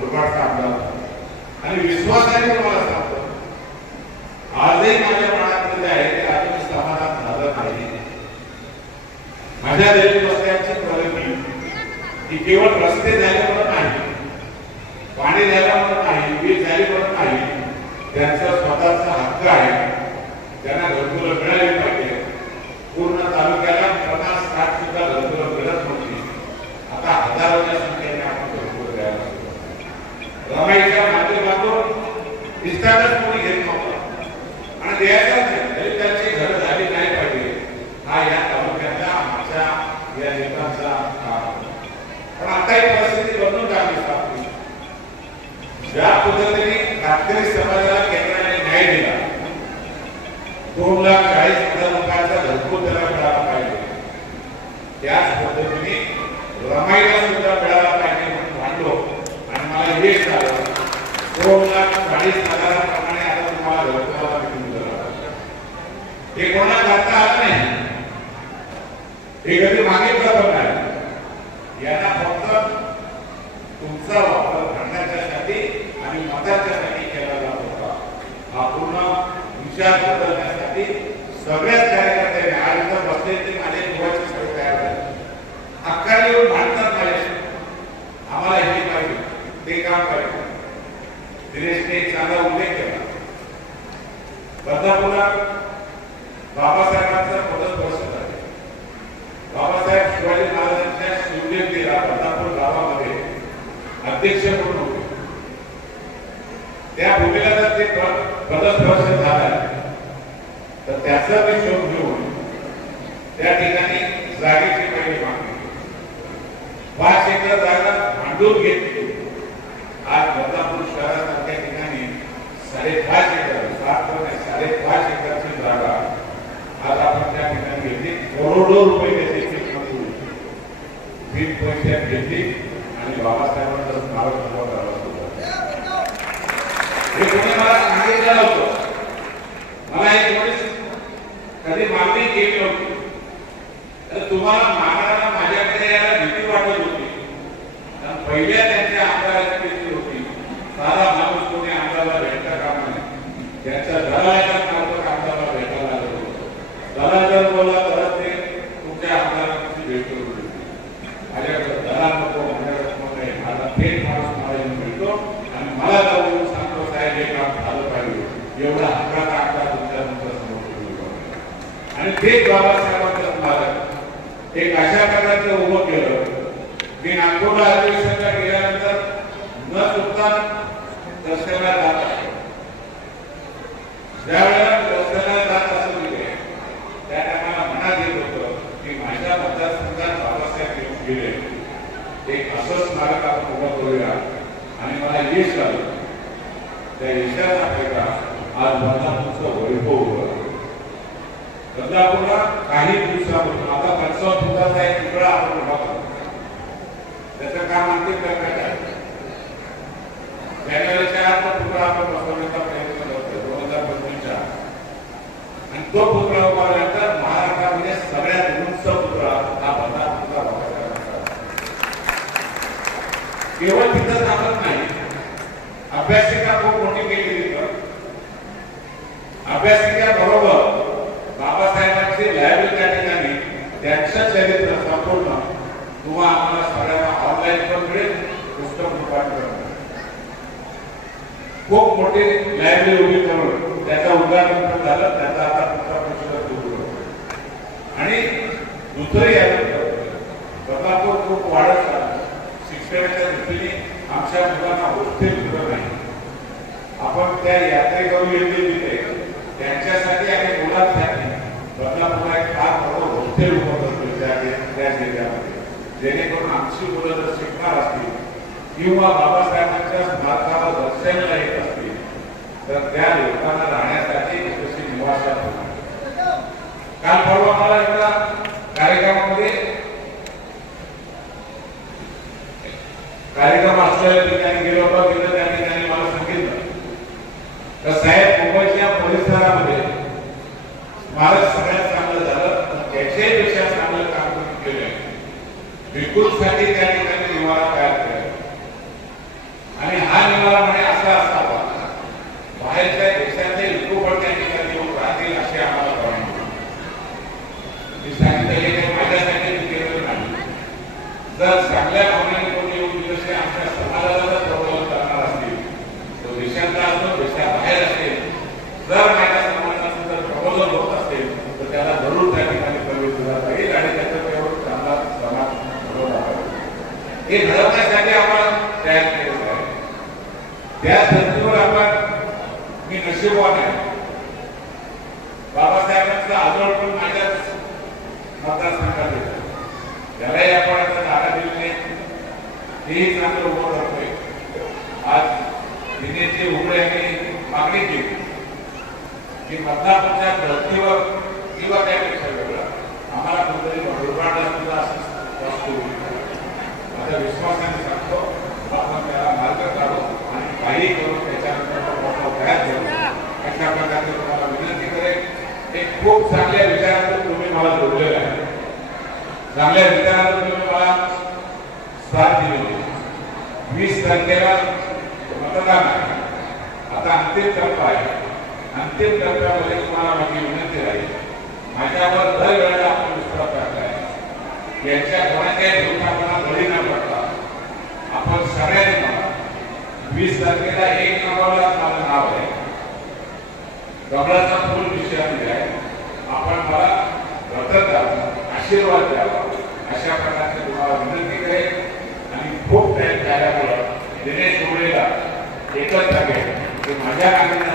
मुरबाड आमदार होता. आणि विश्वासाने तुम्हाला सांगतो आजही माझ्या मनात जे आहे ते अजून समाधान झालं नाही माझ्या दलित वस्त्यांची प्रगती ही केवळ रस्ते झाल्यामुळे नाही पाणी झाल्यामुळे नाही वीज झाल्यामुळे नाही त्यांचा स्वतःचा हक्क आहे त्यांना घरकुलं मिळाली पाहिजे पूर्ण तालुक्याला पन्नास साठ सुद्धा घरकुलं मिळत नव्हती आता हजारोच्या संख्येने आपण घरकुलं द्यायला सुरुवात रमाईच्या माध्यमातून विस्तारच कोणी घेत नव्हता आणि द्यायचा नाही तरी त्यांची घर झाली नाही पाहिजे हा या तालुक्याचा आमच्या या नेत्यांचा काम आहे. पण आता ही परिस्थिती बदलून टाकली आपली ज्या पद्धतीने कातकरी समाजाला केंद्राने न्याय दिला दोन लाख चाळीस हजार लोकांचा घरकुल त्याला मिळाला पाहिजे. त्याच पद्धतीने रमाईला सुद्धा मिळाला पाहिजे म्हणून मांडलो आणि मला हे झालं दोन लाख चाळीस हजाराप्रमाणे आता तुम्हाला घरकुलाला मिळून दिलं हे कोणाला जाता आलं नाही? हे कधी मागितलं पण नाही यांना फक्त तुमचा वापर करण्याच्यासाठी आणि मताच्यासाठी केला जात होता. हा पूर्ण विचार बदलण्यासाठी सगळ्याच कार्यकर्त्यांनी आज इथं बसले ते माझे जीवाचे सगळे तयार झाले हक्काने येऊन भांडतात माझ्याशी आम्हाला हे पाहिजे ते काम करायचं. दिनेशने एक चांगला उल्लेख केला. बदलापुरात बाबासाहेबांचा पदस्पर्श आहे. बाबासाहेब शिवाजी महाराजांच्या शिवजयंतीला बदलापूर गावामध्ये अध्यक्ष म्हणून होते. त्या भूमिका जर ते पदस्पर्श झाला तर त्याचा मी शोध घेऊन त्या ठिकाणी जागेची पहिली मागणी. पाच एकर जागा भांडून घेतली आज बदलापूर शहरासारख्या ठिकाणी साडेपाच एकर सात पण नाही, साडेपाच एकरची जागा आज आपण त्या ठिकाणी घेतली करोडो रुपये त्याची किंमत होती. बिन पैशात घेतली आणि बाबासाहेबांचं स्मारक उभं करायला सुरुवात हे कोणी मला सांगितलं होतं. मला हे कोणी कधी मागणी केली नव्हती. तर तुम्हाला मागणारा माझ्याकडे यायला भीती वाटत होती. कारण पहिल्या त्यांच्या आमदाराची होती. सारा माणूस कोणी आमदाराला भेटता कामा नये. त्यांच्या दलालाच्या मार्फत आमदाराला भेटायला आलं होतं दलाल जर बोलला तरच ते तुमच्या आमदारांची भेट करून देतील माझ्याकडे दलाल नको माझ्याकडे कोण नाही माझा थेट माणूस मला येऊन भेटतो आणि मला जाऊन सांगतो साहेब हे काम झालं पाहिजे एवढा हक्काचा आमदार तुमच्या तुमच्यासमोर आणि ते बाबासाहेबांचं स्मारक एक अशा प्रकारचं उभं केलं मी नागपूरला अधिवेशनला गेल्यानंतर न चुकता दर्शनाला जात आहे ज्यावेळेला दर्शनाला जात असं तिथे त्या टायमाला मनात येत होतं की माझ्या मतदारसंघात बाबासाहेब येऊन गेले. एक असं स्मारक आपण उभं करूया. आणि मला यश आलं. त्या यशाचा फायदा आज तुमचा वैभव उभं आहे. बदलापूरला काही दिवसापासून आता पंचावन्न फुटाचा एक तुकडा आपण उभा करतो. त्याचं काम अंतिम करण्यात आहे जानेवारीच्या आत तो आपण बसवण्याचा प्रयत्न करतो दोन हजार पंचवीसच्या. आणि तो पुतळा उभारल्यानंतर महाराष्ट्रामध्ये सगळ्यात उंच पुतळा हा बदला बाबासाहेबांचा आहे. केवळ तिथं थांबत नाही. अभ्यासिका खूप मोठी केली तिथं. अभ्यासिका बरोबर. बाबासाहेबांचे लायब्ररी त्या ठिकाणी. त्यांचं चरित्र संपूर्ण तुम्हा आम्हाला सगळ्यांना ऑनलाईन पण मिळेल पुस्तक रूपांतर खूप मोठी लायब्ररी उभी करून त्याचं उद्घाटन पण झालं त्याचा आता पुस्तक पुस्तक सुरू आणि दुसरं या बदलापूर खूप वाढत चालला. शिक्षणाच्या दृष्टीने आमच्या मुलांना हॉस्टेल मिळत नाही. आपण त्या यात्रेकरू येतील तिथे त्यांच्यासाठी आणि मुलांसाठी बदलापूरला एक फार मोठं हॉस्टेल उभं करतो त्या त्या जिल्ह्यामध्ये जेणेकरून आमची मुलं जर शिकणार असतील किंवा बाबासाहेबांच्या स्मारकाला दर्शनाला येत असतील तर त्या लोकांना राहण्यासाठी तशी निवासात काल परवा मला एका कार्यक्रमामध्ये कार्यक्रम असलेल्या ठिकाणी गेलो होतो तिथं त्या ठिकाणी मला सांगितलं तर साहेब मुंबईच्या परिसरामध्ये स्मारक सगळ्यात चांगलं झालं पण तुम्ही केलंय त्या ठिकाणी निवारा तयार केला. आणि हा निवारा म्हणजे असा असावा. बाहेरच्या देशातले लोक पण त्या ठिकाणी येऊन राहतील असे आम्हाला परवानगी मी हे काही माझ्यासाठी मी केलेलं नाही जर चांगल्या भावनेने कोणी येऊन दिवशी आमच्या समाजाला जर प्रबोधन करणार असतील तो देशातला असो देशाबाहेर असेल जर माझ्या समाजाचं जर प्रबोधन होत असेल तर त्याला जरूर त्या ठिकाणी प्रवेश दिला पाहिजे आणि त्याच्यावर चांगला समाज घडवला पाहिजे हे घडवण्यासाठी आपण तयार केलेलं आहे. त्या धर्तीवर आपण मी नशीबवान आहे. बाबासाहेबांचं आदळ पण माझ्याच मतदारसंघात येतो. त्यालाही आपण आता जागा दिली नाही तेही चांगलं उभं करतोय. आज दिनेशजी उघडे यांनी मागणी केली. की मतदानाच्या धर्तीवर किंवा त्यापेक्षा वेगळा. आम्हाला कुठेतरी भरभराट माझ्या विश्वासाने सांगतो आपण त्याला मार्ग काढू आणि काही करून त्याच्यानंतर तो मोठा तयार करू. अशा प्रकारचे तुम्हाला विनंती करेल हे खूप चांगल्या विचारातून तुम्ही मला जोडलेलं आहे. चांगल्या विचारातून तुम्ही मला साथ दिली वीस तारखेला मतदान आहे. आता अंतिम टप्पा आहे. अंतिम टप्प्यामध्ये तुम्हाला माझी विनंती राहील. माझ्यावर दर वेळेला आपण विश्वास टाकलाय याच्या कोणाच्याही दुःखापणा बळी नाही सगळ्यांनी वीस तारखेला एक नंबरला माझं नाव आहे. कमळाचा फुल विषयामध्ये आहे आपण मला रतन द्यावा आशीर्वाद द्यावा अशा प्रकारची तुम्हाला विनंती करेल आणि खूप टाईम झाल्यामुळं दिनेश डोळेला एकच सांगेल की माझ्या नागरिकांना